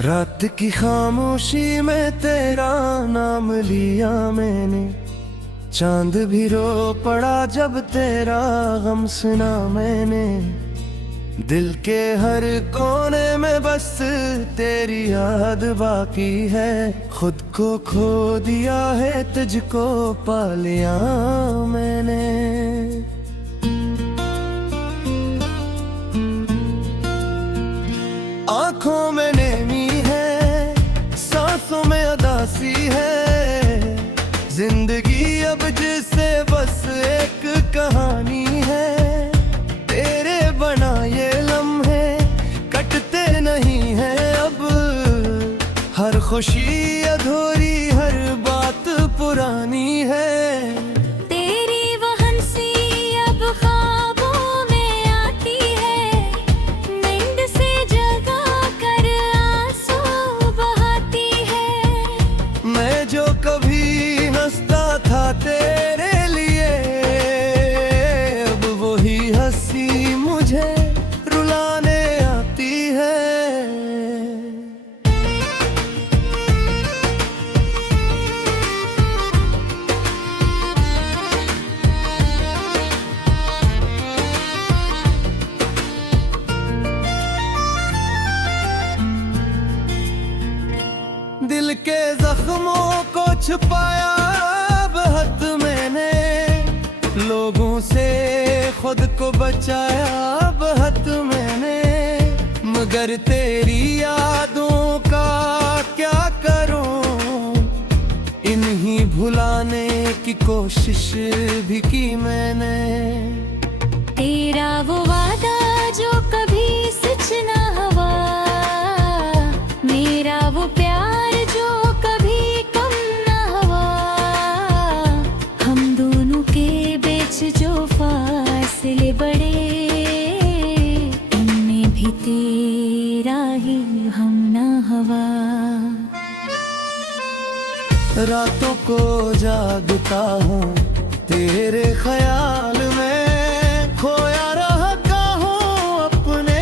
रात की खामोशी में तेरा नाम लिया मैंने, चांद भी रो पड़ा जब तेरा गम सुना मैंने। दिल के हर कोने में बस तेरी याद बाकी है, खुद को खो दिया है तुझको पा लिया मैंने। आंखों में नेमी है, सांसों में उदासी है, जिंदगी अब जिसे बस एक कहानी है। तेरे बना ये लम्हे कटते नहीं है अब, हर खुशी अधूरी हर बात पुरानी है। तेरे लिए अब वही हंसी मुझे रुलाने आती है। दिल के जख्मों को छुपाया हद मैंने, लोगों से खुद को बचाया बहुत मैंने, मगर तेरी यादों का क्या करूं, इन्हीं भुलाने की कोशिश भी की मैंने। तेरा वो वादा जो कभी सच ना हुआ, मेरा वो प्यार जो कभी कम ना हुआ, हम दोनों के बीच जो फासले बड़े, उनमें भी तेरा ही हम ना हुआ। रातों को जागता हूँ तेरे ख्याल में, खोया रहता हूँ अपने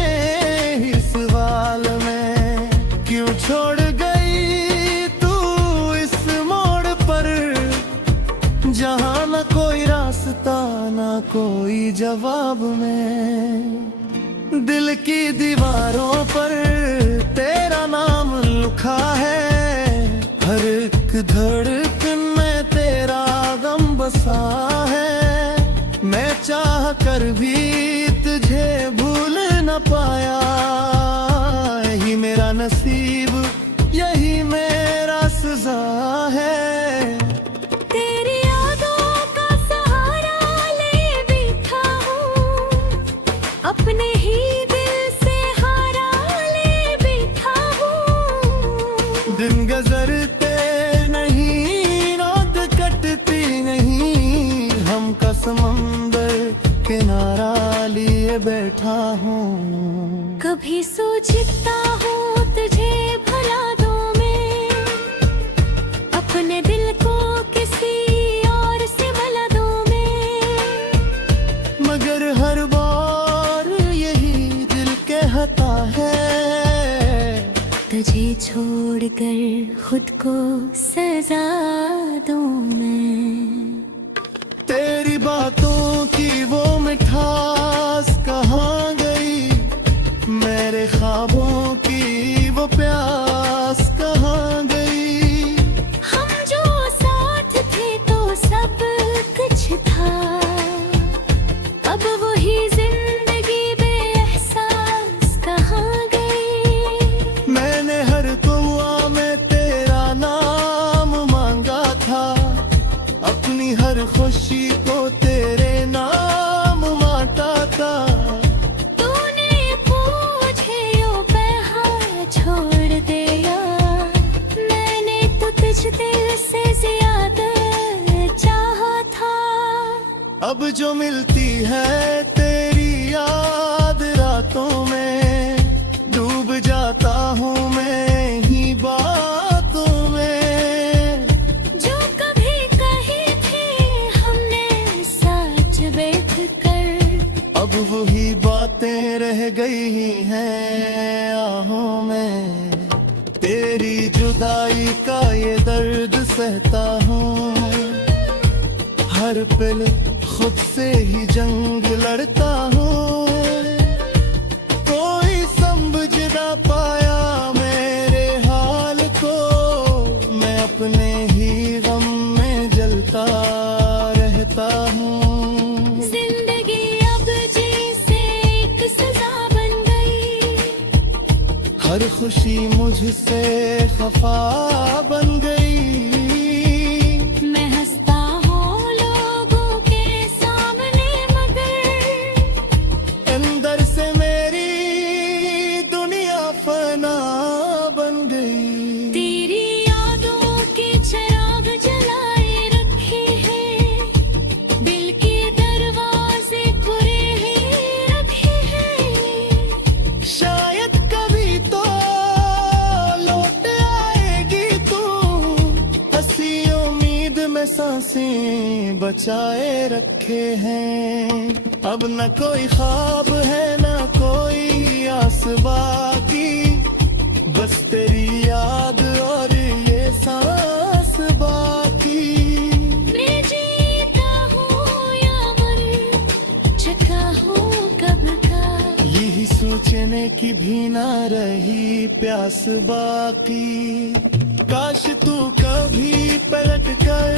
ही सवाल में। क्यों छोड़ गई तू इस मोड़ पर, जहाँ न कोई रास्ता न कोई जवाब में। दिल की दीवारों पर तेरा नाम लिखा है, हर एक धड़कन में तेरा गम बसा है। मैं चाह कर भी तुझे भूल न पाया, यही मेरा नसीब यही मेरा सजा है। अपने ही दिल से हारा ले बैठा हूँ। दिन गुजरते नहीं रात कटती नहीं, हम का समंदर किनारा लिए बैठा हूँ। कभी सोचता हूँ तुझे भुला दूँ मैं, अपने दिल को किसी और से मिला दूँ मैं, मगर हर बार कहता है तुझे छोड़कर खुद को सजा दूं मैं। तेरी बातों की वो मिठास कहाँ गई, मेरे ख्वाबों की वो प्यास कहाँ गई। हम जो साथ थे तो सब कुछ था, अब वही हर खुशी को तेरे नाम बांटा था। तूने मुझे यूं बेहाल छोड़ दिया, मैंने तो तुझ दिल से ज्यादा चाहा था। अब जो मिलती है तेरी याद रातों में, डूब जाता हूँ मैं ही बातों में। अब वही बातें रह गई हैं आहों में। रहता हूँ, हर पल खुद से ही जंग लड़ता हूँ। कोई समझ ना पाया मेरे हाल को, मैं अपने ही गम में जलता रहता हूँ। जिंदगी अब जैसे एक सजा बन गई, हर खुशी मुझसे खफा बन गई। मैं हंसता हूँ लोगों के सामने मगर अंदर से मेरी दुनिया फना बन गई। तेरी यादों के चिराग जलाए रखे हैं, दिल के दरवाजे खुले ही रखे हैं। शायद कभी तो लौट आएगी तू, हंसी उम्मीद में सांसें बचाए रखे हैं। अब न कोई ख्वाब है न कोई आस बाकी, बस तेरी याद और ये सांस बाकी। मैं जीता हूँ या मर चुका हूँ कब का, यही सोचने की भी ना रही प्यास बाकी। काश तू कभी पलट कर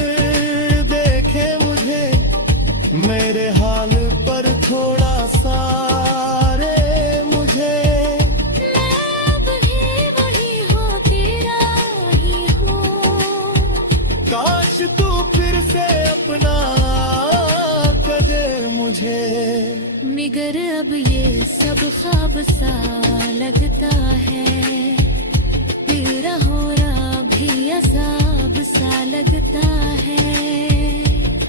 देखे मुझे, मेरे हाल पर थोड़ा सा रे मुझे। मैं अब भी वही हूँ, तेरा ही हूँ। काश तू फिर से अपना कर दे मुझे। मगर अब ये सब ख्वाब सा लगता है, तेरा होना भी अज़ाब सा लगता है।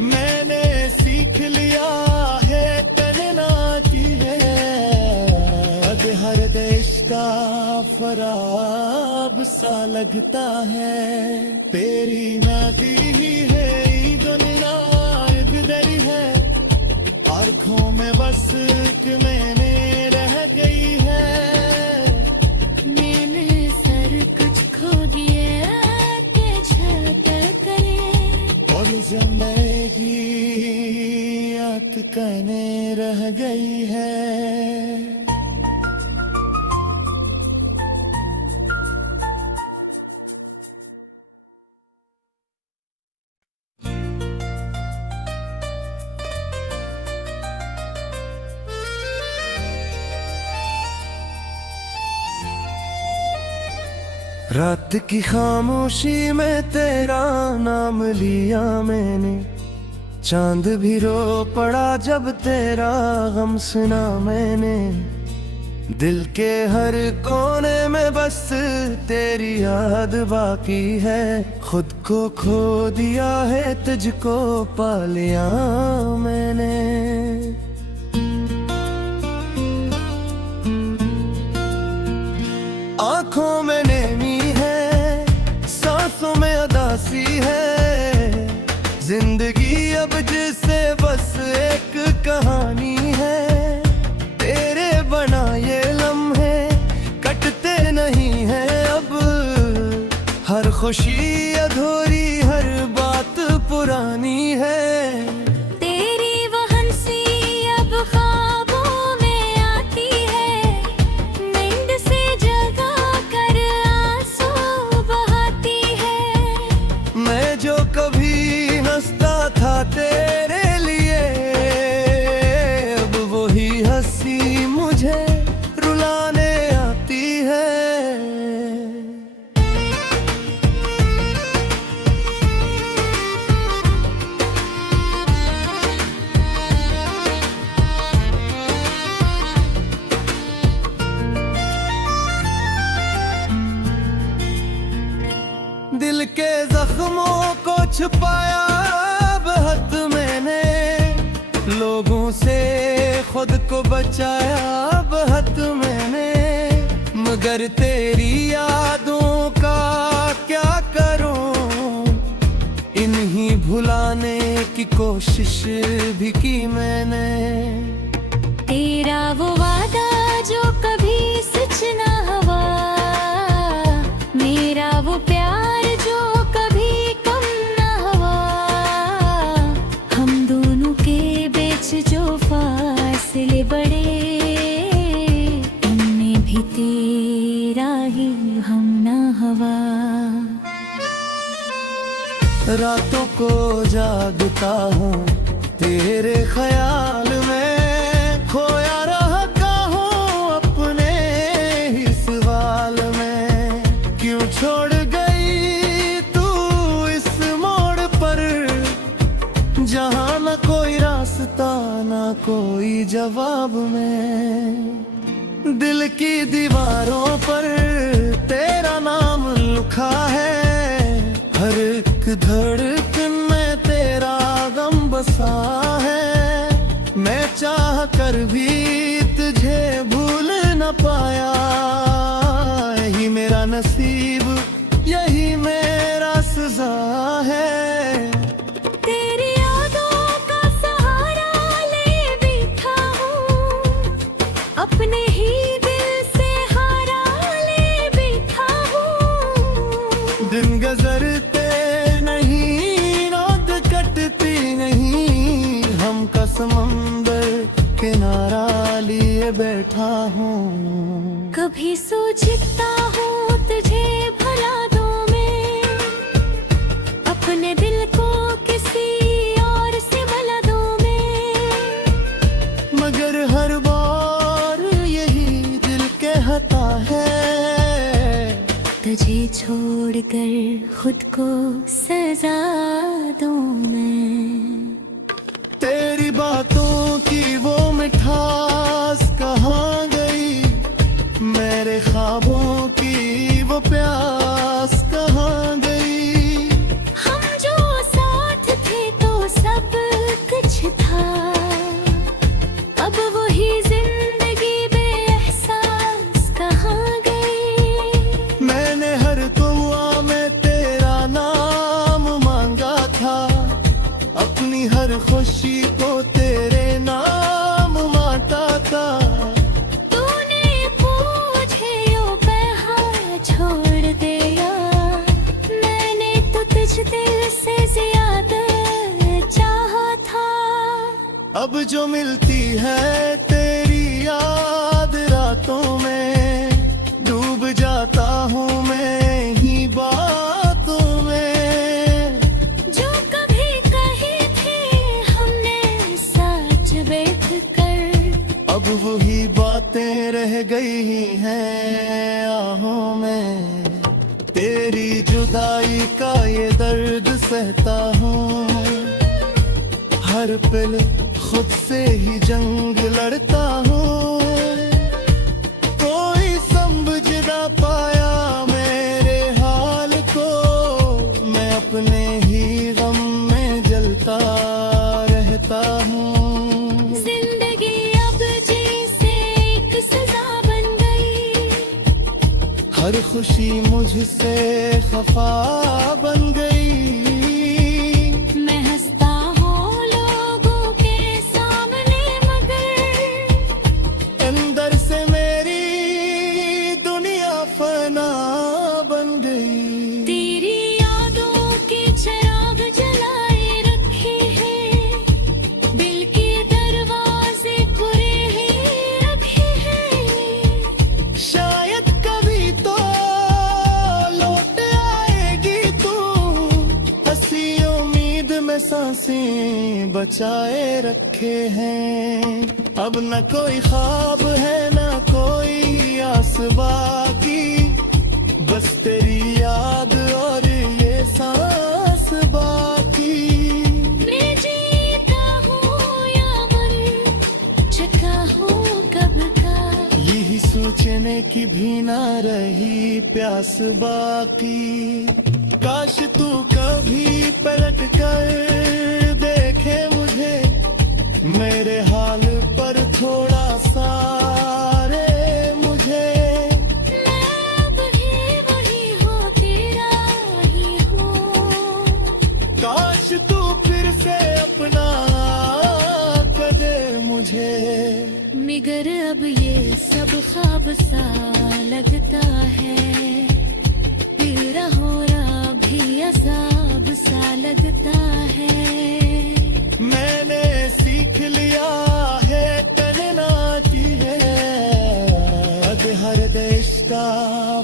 मैंने सीख लिया है कहना की है, अब हर देश का फराब सा लगता है। तेरी नाती ही है दुनिया इधर है, आँखों में बस कि मैंने रह गई है। मैंने सर कुछ खो दिया के छलकर करे, और जिंदगी अटकने रह गई है। रात की खामोशी में तेरा नाम लिया मैंने, चांद भी रो पड़ा जब तेरा गम सुना मैंने। दिल के हर कोने में बस तेरी याद बाकी है, खुद को खो दिया है तुझको पा लिया मैंने। आँखों में नेमी है, सांसों में उदासी है, जिंदगी अब जिसे बस एक कहानी है। तेरे बना ये लम्हे कटते नहीं है अब, हर खुशी अधूरी हर बात पुरानी है। तेरी वो हंसी अब ख्वाबों में आती है, नींद से जगा कर आंसू बहाती है। मैं जो कभी हंसता था तेरे लिए, अब वही हंसी मुझे रुलाने आती है। दिल के जख्मों को छुपाया बहुत मैंने, लोगों से खुद को बचाया बहुत मैंने। मगर तेरी यादों का क्या करूं, इन्हीं भुलाने की कोशिश भी की मैंने। तेरा वो वादा जो कभी सच ना हुआ, मेरा वो प्यार जो कभी कम रातों को जागता हूँ तेरे ख्याल में, खोया रहता हूँ अपने ही सवाल में। क्यों छोड़ गई तू इस मोड़ पर, जहाँ न कोई रास्ता न कोई जवाब में। दिल की दीवारों पर तेरा नाम लिखा है, हर एक धड़कन में तेरा गम बसा है। मैं चाह कर भी तुझे भूल न पाया, यही मेरा नसीब, यही मेरा सजा है। तेरी यादों का सहारा ले बैठा हूँ, अपने ही दिल से हारा ले बैठा हूँ। दिन गुजरते नहीं, रात कटती नहीं, हम का समंदर किनारा लिए बैठा हूँ। कभी सोचता हूँ तुझे भुला दूँ मैं, अपने दिल को किसी और से मिला दूँ मैं। मगर हर बार यही दिल कहता है, तुझे छोड़कर खुद को सजा दूँ मैं। तेरी बातों की वो मिठास कहाँ गई, मेरे ख्वाबों की वो प्यास कहाँ गई। हम जो साथ थे तो सब कुछ था, अब वही जिंदगी बेएहसास कहाँ गई। मैंने हर दुआ में तेरा नाम मांगा था, अपनी हर खुशी को तेरे नाम बांटा था। तूने मुझे यूं कहा छोड़ दिया, मैंने तो तुझ दिल से ज्यादा चाहा था। अब जो मिलती है तेरी याद रातों में, डूब जाता हूँ मैं ही बातों में। जो कभी कहे थे हमने सच बैठ कर, अब वही बातें रह गई हैं आहों में। तेरी जुदाई का ये दर्द सहता हूँ, हर पल खुद से ही जंग लड़ता हूँ। कोई समझ ना पाया मेरे हाल को, मैं अपने ही गम में जलता रहता हूँ। जिंदगी अब जैसे एक सजा बन गई, हर खुशी मुझसे खफा बन गई। मैं हंसता हूँ लोगों के सामने, मगर अंदर से मेरी दुनिया फना बन गई। तेरी यादों के चिराग जलाए रखे हैं, दिल के दरवाजे खुले ही रखे हैं। शायद कभी तो लौट आएगी तू, हंसी उम्मीद में सांसें बचाए रखे हैं। अब न कोई ख्वाब है न कोई आस बाकी, बस तेरी याद और ये सांस बाकी। मैं जीता हूँ या मर चुका हूँ कब का, यही सोचने की भी ना रही प्यास बाकी। काश तू कभी पलट कर देखे मुझे, मेरे हाल पर थोड़ा सा रे मुझे। मैं अब भी वही हूँ, तेरा ही हूँ। काश तू फिर से अपना कर दे मुझे, मगर अब ये सब ख्वाब सा लगता है, तेरा होना भी अजाब सा लगता है। मैंने सीख लिया है कहना की है, अब हर देश का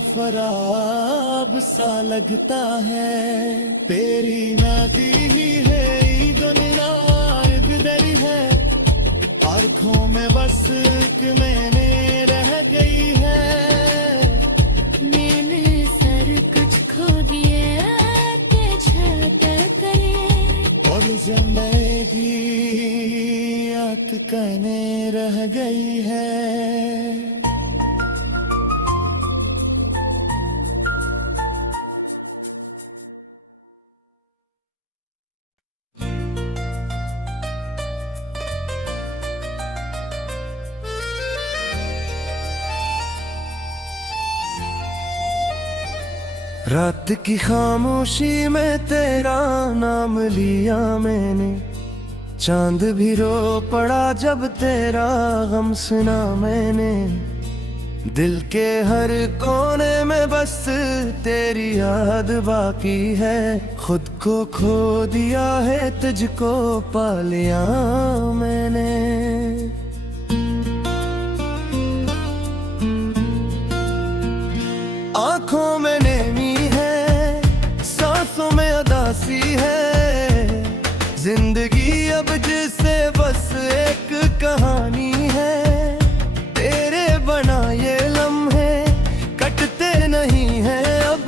फराब सा लगता है। तेरी नाती ही है दुनिया इधर है, आँखों में बस एक मैंने रह गई है। मैंने सर कुछ खो दिया के छत करे, और जिंदगी याद करने रह गई है। रात की खामोशी में तेरा नाम लिया मैंने, चांद भी रो पड़ा जब तेरा गम सुना मैंने। दिल के हर कोने में बस तेरी याद बाकी है, खुद को खो दिया है तुझको पा लिया मैंने। आँखों में नेमी है, सांसों में उदासी है, जिंदगी अब जिसे बस एक कहानी है। तेरे बना ये लम्हे कटते नहीं है अब,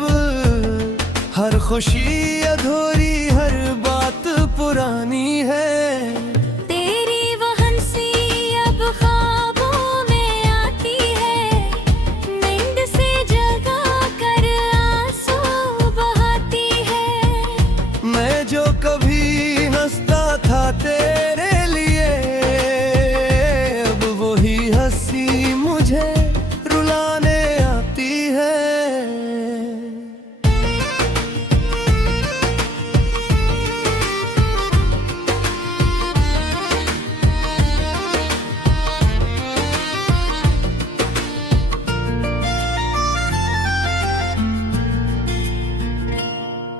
हर खुशी अधूरी हर बात पुरानी है। तेरी वो हंसी अब ख्वाबों में आती है, नींद से जगा कर आंसू बहाती है। मैं जो कभी हंसता था तेरे लिए, अब वही हंसी मुझे रुलाने आती है।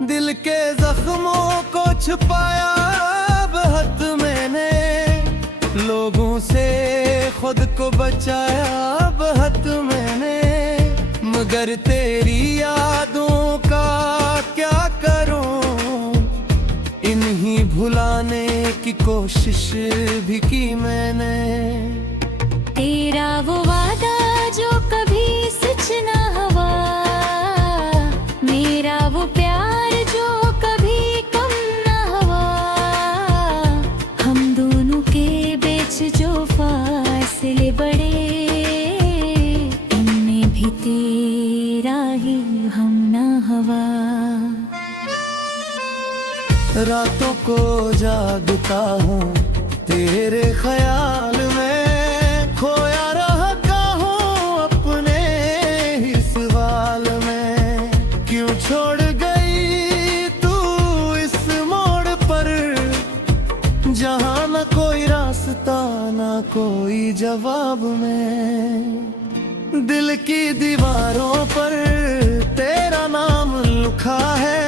दिल के जख्मों को छुपाया बहुत मैंने, लोगों से खुद को बचाया बहुत मैंने। मगर तेरी यादों का क्या करूं, इन्हीं भुलाने की कोशिश भी की मैंने। तेरा वो वादा जो कभी सच ना हुआ, मेरा वो प्यार जो कभी कम ना हुआ, हम दोनों के बीच जो फासले बढ़े, इनमें भी तेरा ही हम ना हुआ। रातों को जागता हूँ तेरे ख्याल में, खोया रहता हूँ अपने ही सवाल में। क्यों छोड़ गई तू इस मोड़ पर, जहाँ न कोई रास्ता न कोई जवाब में। दिल की दीवारों पर तेरा नाम लिखा है,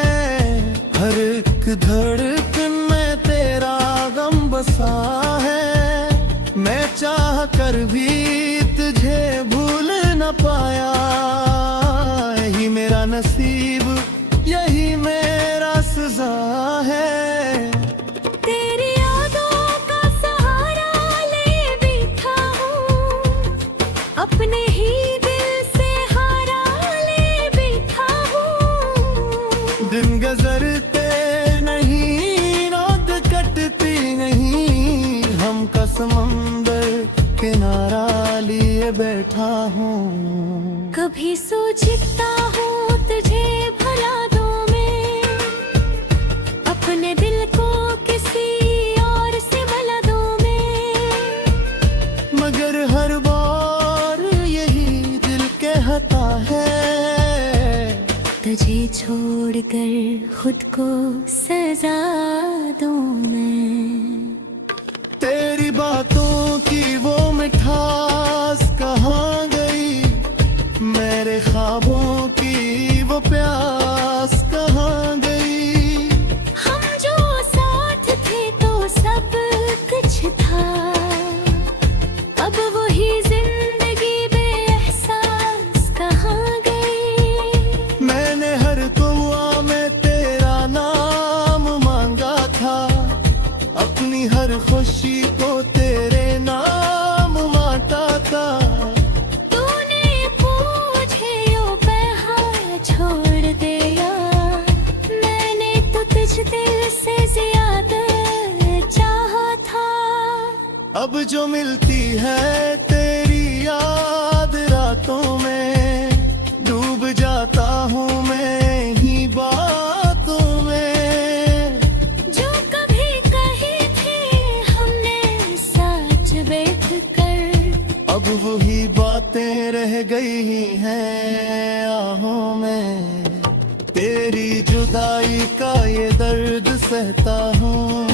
हर एक धड़कन में तेरा गम बसा है। मैं चाह कर भी तुझे भूल न पाया, यही मेरा नसीब यही मेरा सजा है। तेरी यादों का सहारा ले बैठा हूँ, अपने ही दिल से हारा ले बैठा हूँ। दिन गुजरते नहीं, रात कटती नहीं, हम का समंदर किनारा लिए बैठा हूँ। कभी सोचता हूँ तुझे भुला दूँ मैं, अपने दिल को किसी और से मिला दूँ मैं। मगर हर बार यही दिल कहता है, तुझे छोड़कर खुद को सजा दूँ मैं। तेरी बातों की वो मिठास कहाँ गई, मेरे ख्वाबों की वो प्यास कहाँ गई। हम जो साथ थे तो सब कुछ था, अब वही जिंदगी बेएहसास कहाँ गई। मैंने हर तुम हर खुशी को तेरे नाम माता था। तूने पूछे यूं पे हाथ छोड़ दिया, मैंने तो तुझ दिल से ज्यादा चाहा था। अब जो मिलती है तेरी याद रातों में, डूब जाता हूँ मैं ही बातों में। जो कभी कही थी हमने सच बैठ कर, अब वही बातें रह गई हैं आहों में। तेरी जुदाई का ये दर्द सहता हूँ,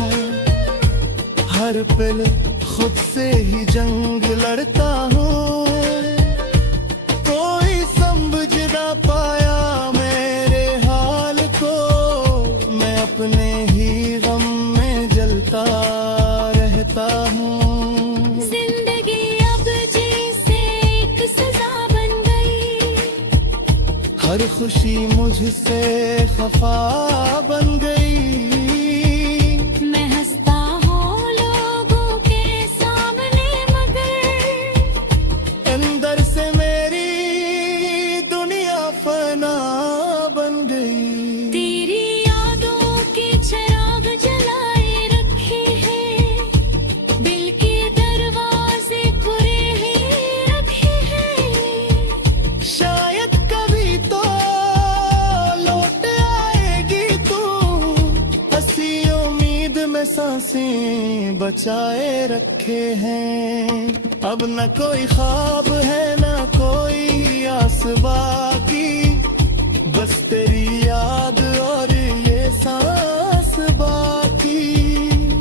हर पल खुद से ही जंग लड़ता हूँ। कोई समझ ना पाया मेरे हाल को, मैं अपने ही गम में जलता रहता हूँ। जिंदगी अब जैसे एक सजा बन गई, हर खुशी मुझसे खफा बन गई। मैं हंसता हूँ लोगों के सामने मगर अंदर से मेरी दुनिया फना बन गई। तेरी यादों के चिराग जलाए रखे हैं, दिल के दरवाजे खुले ही रखे हैं। शायद कभी तो लौट आएगी तू, हंसी उम्मीद में सांसें बचाए रखे हैं। अब न कोई ख्वाब है न कोई आस बाकी, बस तेरी याद और ये सांस बाकी।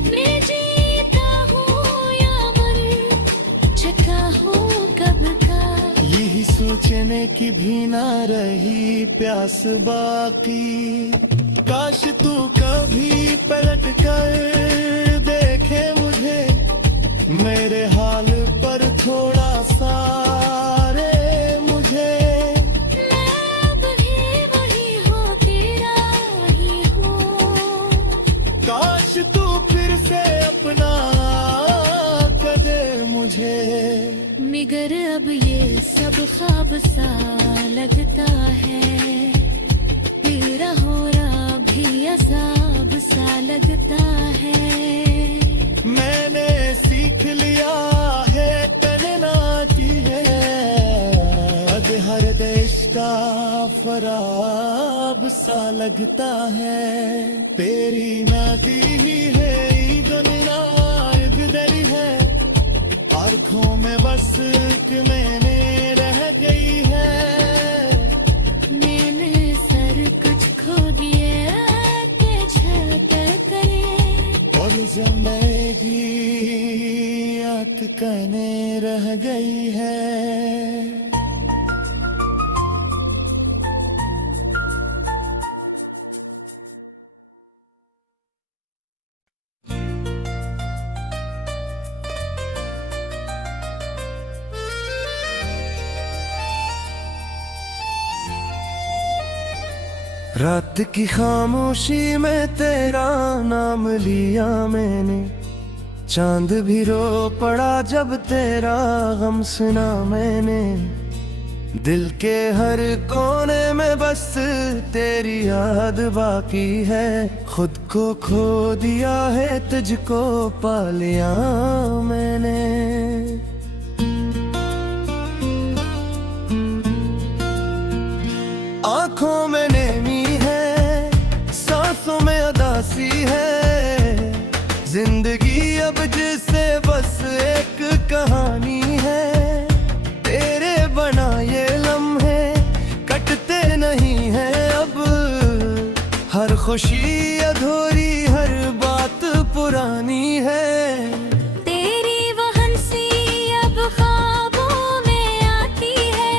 मैं जीता हूँ या मर चुका हूँ कब का, यही सोचने की भी ना रही प्यास बाकी। काश तू कभी पलट कर देखे मुझे, मेरे हाल पर थोड़ा सा रे मुझे। मैं अब भी वही हूँ, तेरा ही हूँ। काश तू फिर से अपना कर दे मुझे। मगर अब ये सब ख्वाब सा लगता है, तेरा होना भी अज़ाब सा लगता है। मैंने सीख लिया है करना की है, अब हर देश का फराब सा लगता है। तेरी नाती ही है दुनिया इधर है, आँखों में बस कि मैंने रह गई है। मैंने सर कुछ खो दिया के छलते करे, और जिंदगी अटकने रह गई है। रात की खामोशी में तेरा नाम लिया मैंने, चांद भी रो पड़ा जब तेरा गम सुना मैंने। दिल के हर कोने में बस तेरी याद बाकी है, खुद को खो दिया है तुझको पा लिया मैंने। आँखों में नेमी है, सांसों में उदासी है, जिंदगी अब जिसे बस एक कहानी है। तेरे बना ये लम्हे कटते नहीं है अब, हर खुशी अधूरी हर बात पुरानी है। तेरी वो हंसी अब ख्वाबों में आती है,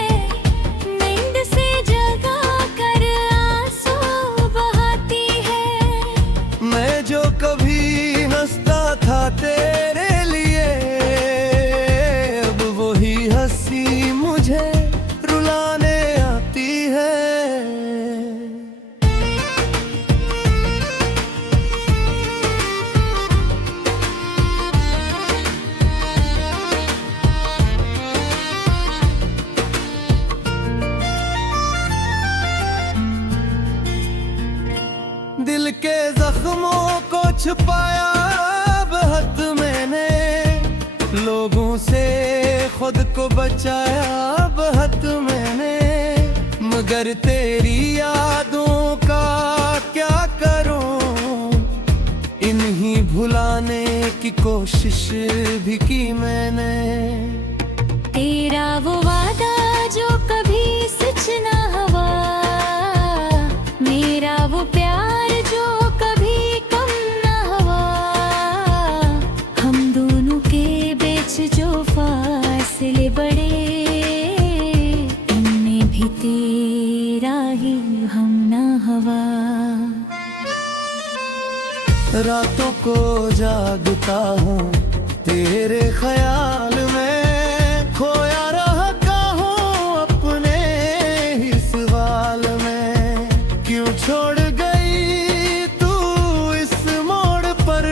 नींद से जगा कर आंसू बहाती है। मैं जो कभी हंसता था तेरे लिए, अब वही हंसी मुझे रुलाने आती है। पाया बहुत मैंने, लोगों से खुद को बचाया बहुत मैंने, मगर तेरी यादों का क्या करूं, इन्हीं भुलाने की कोशिश भी की मैंने। तेरा वो वादा जो कभी सच ना हुआ, मेरा वो प्यार जो कभी कम ना हुआ, हम दोनों के बीच जो फासले बढ़े, उनमें भी तेरा ही हम ना हुआ। रातों को जागता हूँ तेरे ख्याल में, खोया रहता हूँ अपने ही सवाल में। क्यों छोड़ गई तू इस मोड़ पर,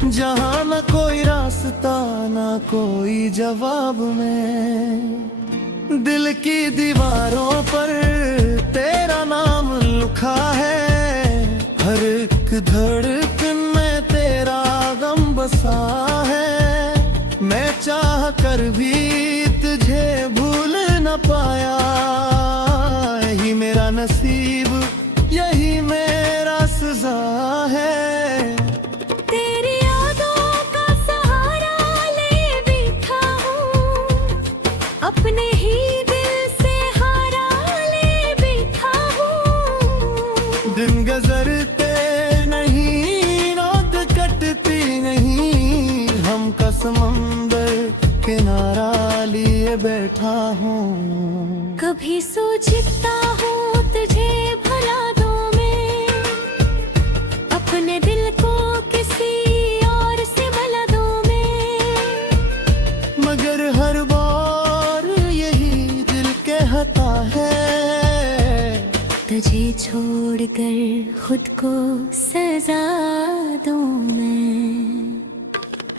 जहाँ न कोई रास्ता न कोई जवाब में। दिल की दीवारों पर तेरा नाम लिखा है, हर एक धड़कन में तेरा गम बसा है। मैं चाह कर भी तुझे भूल न पाया, यही मेरा नसीब, यही मेरा सजा है। तेरी यादों का सहारा ले बैठा हूँ, अपने ही दिल से हारा ले बैठा हूँ। दिन गुजरते समंदर किनारा लिए बैठा हूँ। कभी सोचता हूँ तुझे भुला दूँ मैं, अपने दिल को किसी और से मिला दूँ मैं, मगर हर बार यही दिल कहता है, तुझे छोड़कर खुद को सजा दूँ मैं।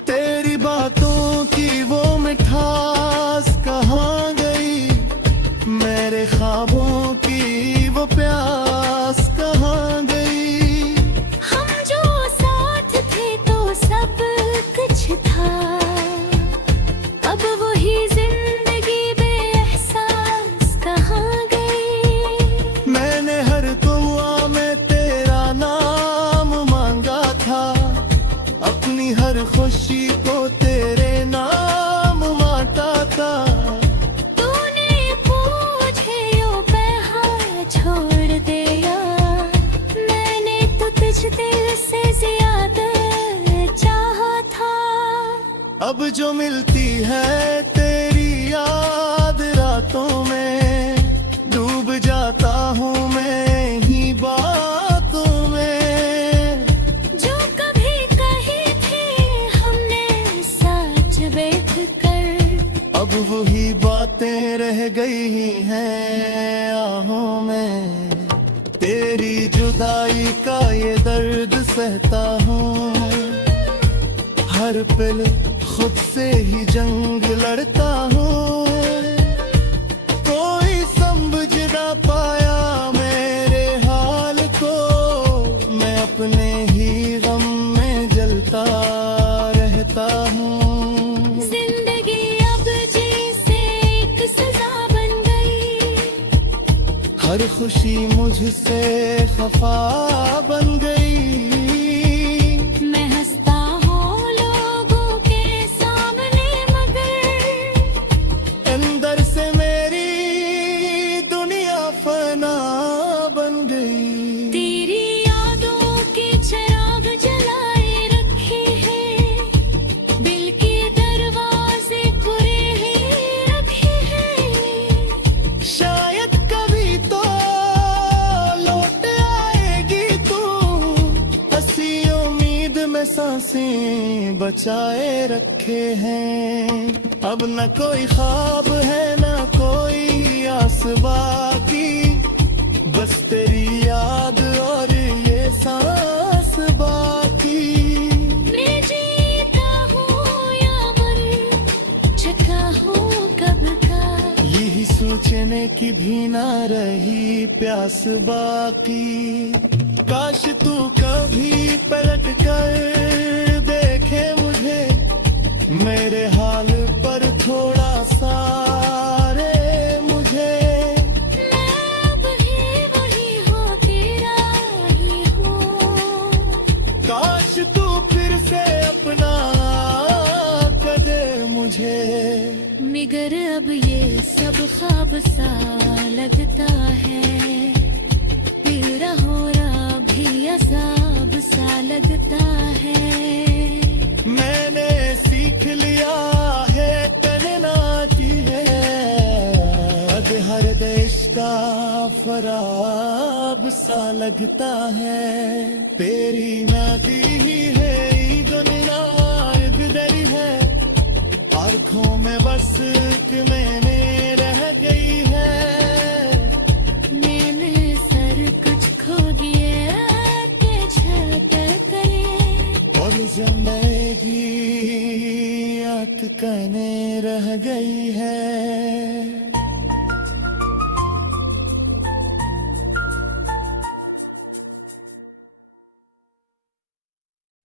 तेरी बातों की वो मिठास कहाँ गई, मेरे ख्वाबों की वो प्यास कहाँ गई। हम जो साथ थे तो सब कुछ था, अब वही जिंदगी बेएहसास कहाँ गई। मैंने हर दुआ में तेरा नाम मांगा था, अपनी हर खुशी को तेरे नाम बांटा था। तूने मुझे यूं बेहाल छोड़ दिया, मैंने तो तुझ दिल से ज्यादा चाहा था। अब जो मिलती है तेरी याद रातों में, डूब जाता हूँ मैं ही बातों में। जो कभी कही थी हमने सच बैठ कर, अब वही बातें रह गई हैं आहों में। तेरी जुदाई का ये दर्द सहता हूँ, हर पल खुद से ही जंग लड़ता हूँ। कोई समझ ना पाया मेरे हाल को, मैं अपने ही गम में जलता रहता हूँ। जिंदगी अब जैसे एक सजा बन गई, हर खुशी मुझसे खफा बन गई। मैं हंसता हूँ लोगों के सामने, मगर अंदर से मेरी दुनिया फना बन गई। तेरी यादों के चिराग जलाए रखे हैं, दिल के दरवाजे खुले ही रखे हैं। शायद कभी तो लौट आएगी तू, हंसी उम्मीद में सांसें बचाए रखे हैं। अब न कोई ख्वाब है न कोई आस बाकी, बस तेरी याद और ये सांस बाकी। मैं जीता हूँ या मर चुका हूँ कब का, यही सोचने की भी ना रही प्यास बाकी। काश तू कभी पलट कर देखे मुझे, मेरे हाल पर थोड़ा सा रे मुझे। मैं वही हूँ, तेरा ही हूँ। काश तू फिर से अपना कर दे मुझे। मगर अब ये सब ख्वाब सा लगता है, तेरा होना भी अजाब सा लगता है। मैंने सीख लिया है करना की है, अब हर देश का फराब सा लगता है। तेरी नाती ही है दुनिया इधर है, आँखों में बस कि मैंने रह गई है। मैंने सर कुछ खो दिया के छलकल करे, और जिंदगी अटकने रह गई है।